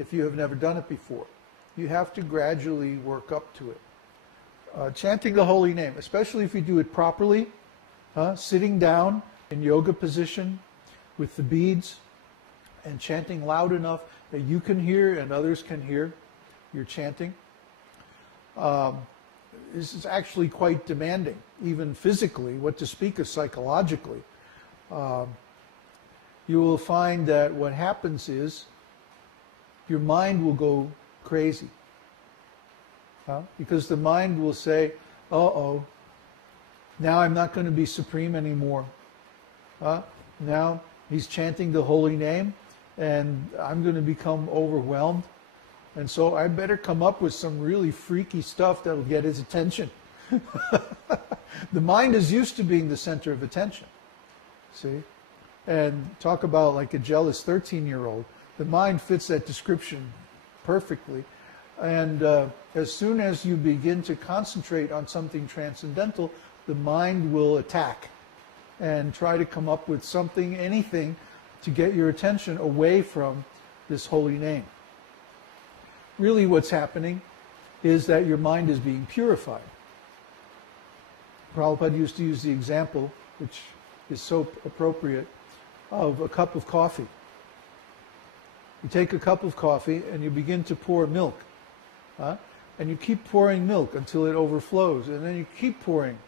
if you have never done it before. You have to gradually work up to it. Chanting the holy name, especially if you do it properly, sitting down in yoga position with the beads and chanting loud enough that you can hear and others can hear your chanting. This is actually quite demanding, even physically, what to speak of psychologically. You will find that what happens is your mind will go crazy. Because the mind will say, uh-oh, now I'm not going to be supreme anymore. Now he's chanting the holy name and I'm going to become overwhelmed. And so I better come up with some really freaky stuff that'll get his attention. The mind is used to being the center of attention. See? And talk about like a jealous 13-year-old. The mind fits that description perfectly. And as soon as you begin to concentrate on something transcendental, the mind will attack and try to come up with something, anything, to get your attention away from this holy name. Really what's happening is that your mind is being purified. Prabhupada used to use the example, which is so appropriate, of a cup of coffee. You take a cup of coffee and you begin to pour milk. And you keep pouring milk until it overflows. And then you keep pouring.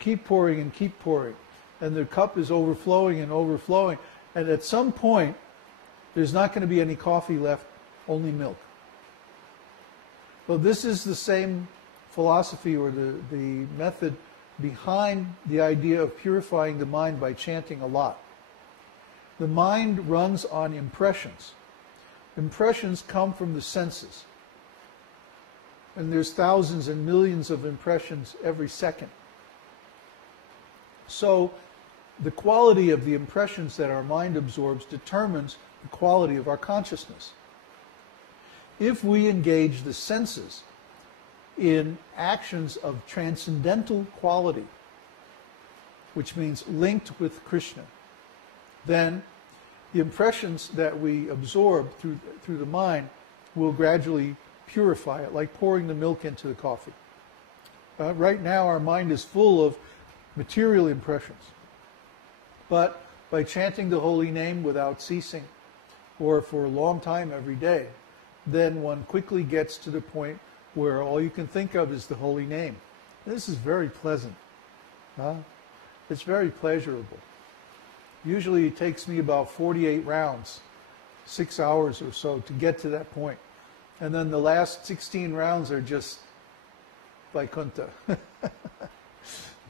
Keep pouring and keep pouring. And the cup is overflowing and overflowing. And at some point, there's not going to be any coffee left, only milk. Well, this is the same philosophy or the method behind the idea of purifying the mind by chanting a lot. The mind runs on impressions. Impressions come from the senses. And there's thousands and millions of impressions every second. So the quality of the impressions that our mind absorbs determines the quality of our consciousness. If we engage the senses in actions of transcendental quality, which means linked with Kṛṣṇa, then the impressions that we absorb through the mind will gradually purify it, like pouring the milk into the coffee. Right now our mind is full of material impressions. But by chanting the holy name without ceasing, or for a long time every day, then one quickly gets to the point where all you can think of is the holy name. This is very pleasant. It's very pleasurable. Usually it takes me about 48 rounds, 6 hours or so, to get to that point. And then the last 16 rounds are just Vaikuntha.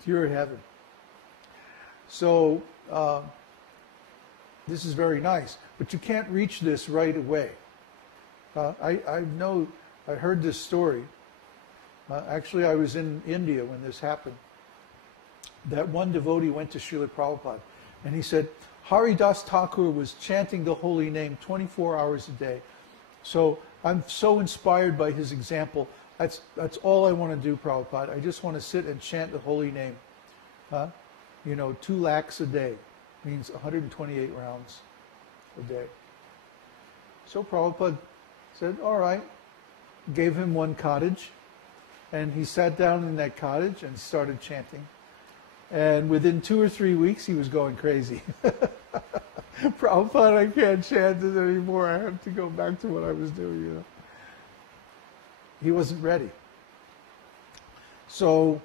Pure heaven. So this is very nice. But you can't reach this right away. I heard this story. Actually, I was in India when this happened. That one devotee went to Srila Prabhupada and he said, Haridas Thakur was chanting the holy name 24 hours a day. So I'm so inspired by his example. That's all I want to do, Prabhupada. I just want to sit and chant the holy name. 2 lakhs a day means 128 rounds a day. So Prabhupada said, all right, gave him one cottage, and he sat down in that cottage and started chanting. And within 2 or 3 weeks, he was going crazy. Prabhupada, I can't chant this anymore. I have to go back to what I was doing. He wasn't ready. So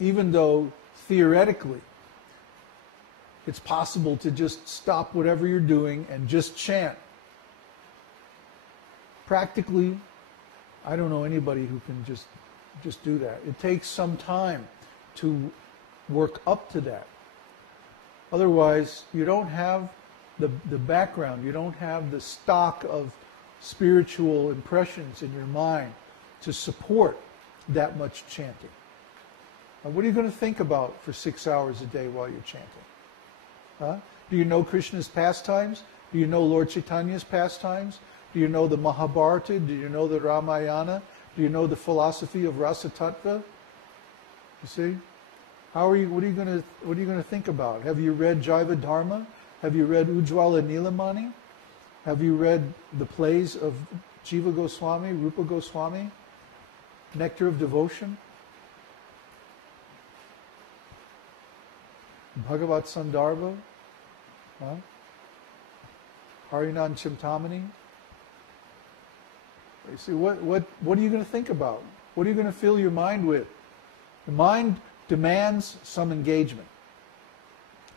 even though theoretically it's possible to just stop whatever you're doing and just chant, practically, I don't know anybody who can just do that. It takes some time to work up to that. Otherwise, you don't have the background, you don't have the stock of spiritual impressions in your mind to support that much chanting. Now, what are you going to think about for 6 hours a day while you're chanting? Do you know Krishna's pastimes? Do you know Lord Chaitanya's pastimes? Do you know the Mahabharata? Do you know the Ramayana? Do you know the philosophy of Rasa Tattva? You see? What are you going to think about? Have you read Jaiva Dharma? Have you read Ujjwala Nilamani? Have you read the plays of Jiva Goswami, Rupa Goswami? Nectar of Devotion? Bhagavat Sandarbha? Huh? Harinan Chintamani? You see, what are you going to think about? What are you going to fill your mind with? The mind demands some engagement.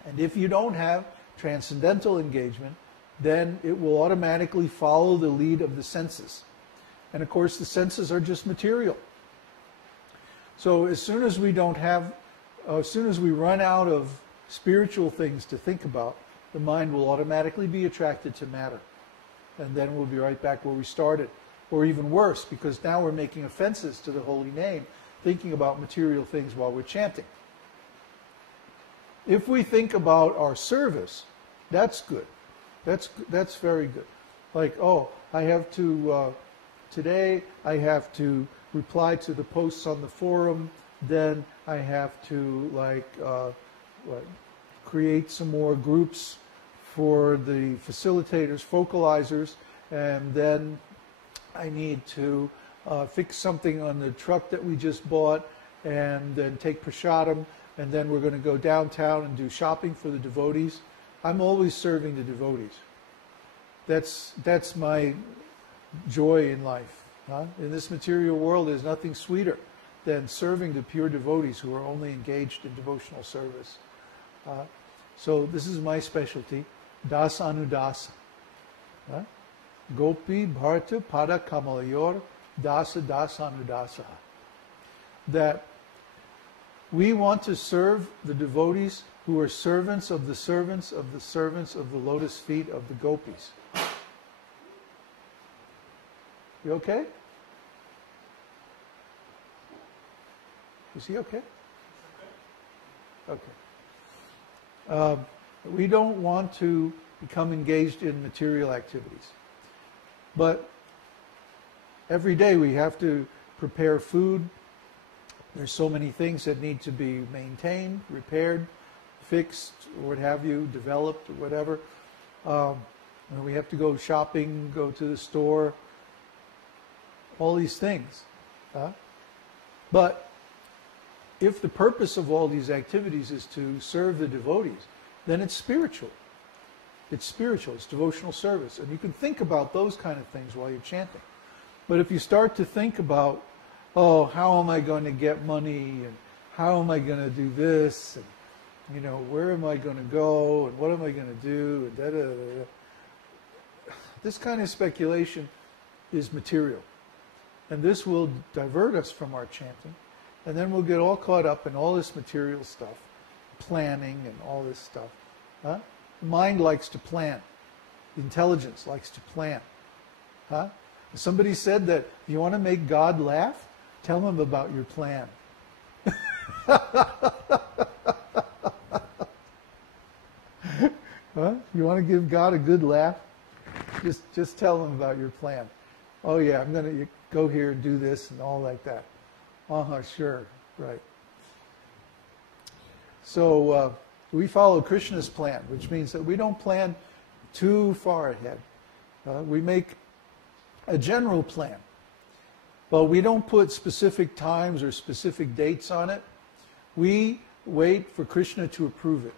And if you don't have transcendental engagement, then it will automatically follow the lead of the senses. And of course, the senses are just material. So as soon as we run out of spiritual things to think about, the mind will automatically be attracted to matter. And then we'll be right back where we started. Or even worse, because now we're making offenses to the holy name, thinking about material things while we're chanting. If we think about our service, that's good. That's very good. Like, oh, I have to, today I have to reply to the posts on the forum, then I have to create some more groups for the facilitators, focalizers, and then I need to fix something on the truck that we just bought, and then take prasadam, and then we're going to go downtown and do shopping for the devotees. I'm always serving the devotees. That's my joy in life. Huh? In this material world, there's nothing sweeter than serving the pure devotees who are only engaged in devotional service. So this is my specialty, das anudasa. Huh? Gopi bharata pada kamalayor dasa das anudasa. That we want to serve the devotees who are servants of the servants of the servants of the lotus feet of the gopis. You okay? Is he okay? Okay. We don't want to become engaged in material activities. But every day we have to prepare food. There's so many things that need to be maintained, repaired, fixed, or what have you, developed, or whatever. And we have to go shopping, go to the store, all these things. But if the purpose of all these activities is to serve the devotees, then it's spiritual. It's spiritual, it's devotional service. And you can think about those kind of things while you're chanting. But if you start to think about, oh, how am I going to get money, and how am I going to do this, and where am I going to go, and what am I going to do, and this kind of speculation is material. And this will divert us from our chanting. And then we'll get all caught up in all this material stuff, planning and all this stuff. The mind likes to plan. The intelligence likes to plan. Somebody said that if you want to make God laugh, tell him about your plan. You want to give God a good laugh? Just tell him about your plan. Oh yeah, I'm going to go here and do this and all like that. Sure, right. So we follow Krishna's plan, which means that we don't plan too far ahead. We make a general plan, but we don't put specific times or specific dates on it. We wait for Krishna to approve it.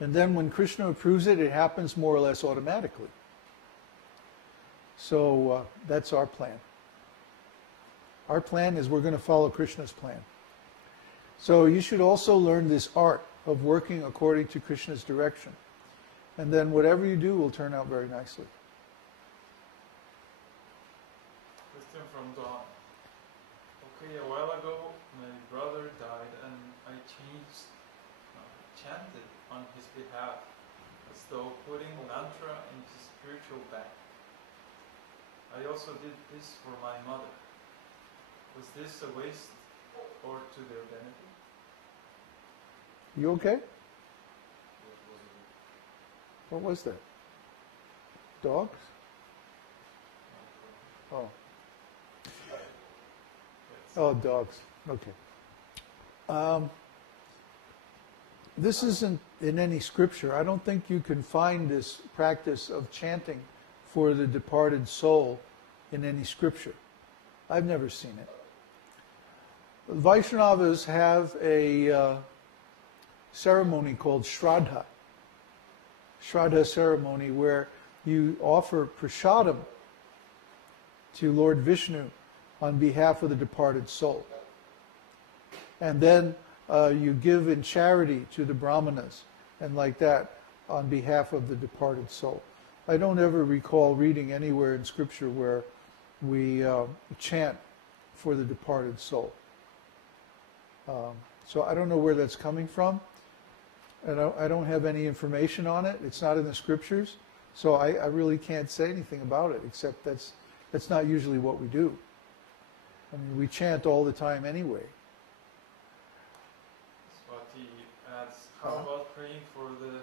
And then when Krishna approves it, it happens more or less automatically. So that's our plan. Our plan is we're going to follow Krishna's plan. So you should also learn this art of working according to Krishna's direction. And then whatever you do will turn out very nicely. Question from Dawn. Okay, a while ago my brother died and I chanted on his behalf as though putting mantra in his spiritual bank. I also did this for my mother. Was this a waste or to their benefit? You okay? What was that? Dogs? Oh. Oh, dogs. Okay. This isn't in any scripture. I don't think you can find this practice of chanting for the departed soul in any scripture. I've never seen it. Vaishnavas have a ceremony called Shraddha. Shraddha ceremony where you offer prasadam to Lord Vishnu on behalf of the departed soul. And then you give in charity to the brahmanas and like that on behalf of the departed soul. I don't ever recall reading anywhere in scripture where we chant for the departed soul. So I don't know where that's coming from. And I don't have any information on it. It's not in the scriptures. So I really can't say anything about it, except that's not usually what we do. I mean, we chant all the time anyway. Swati asks, how about praying for the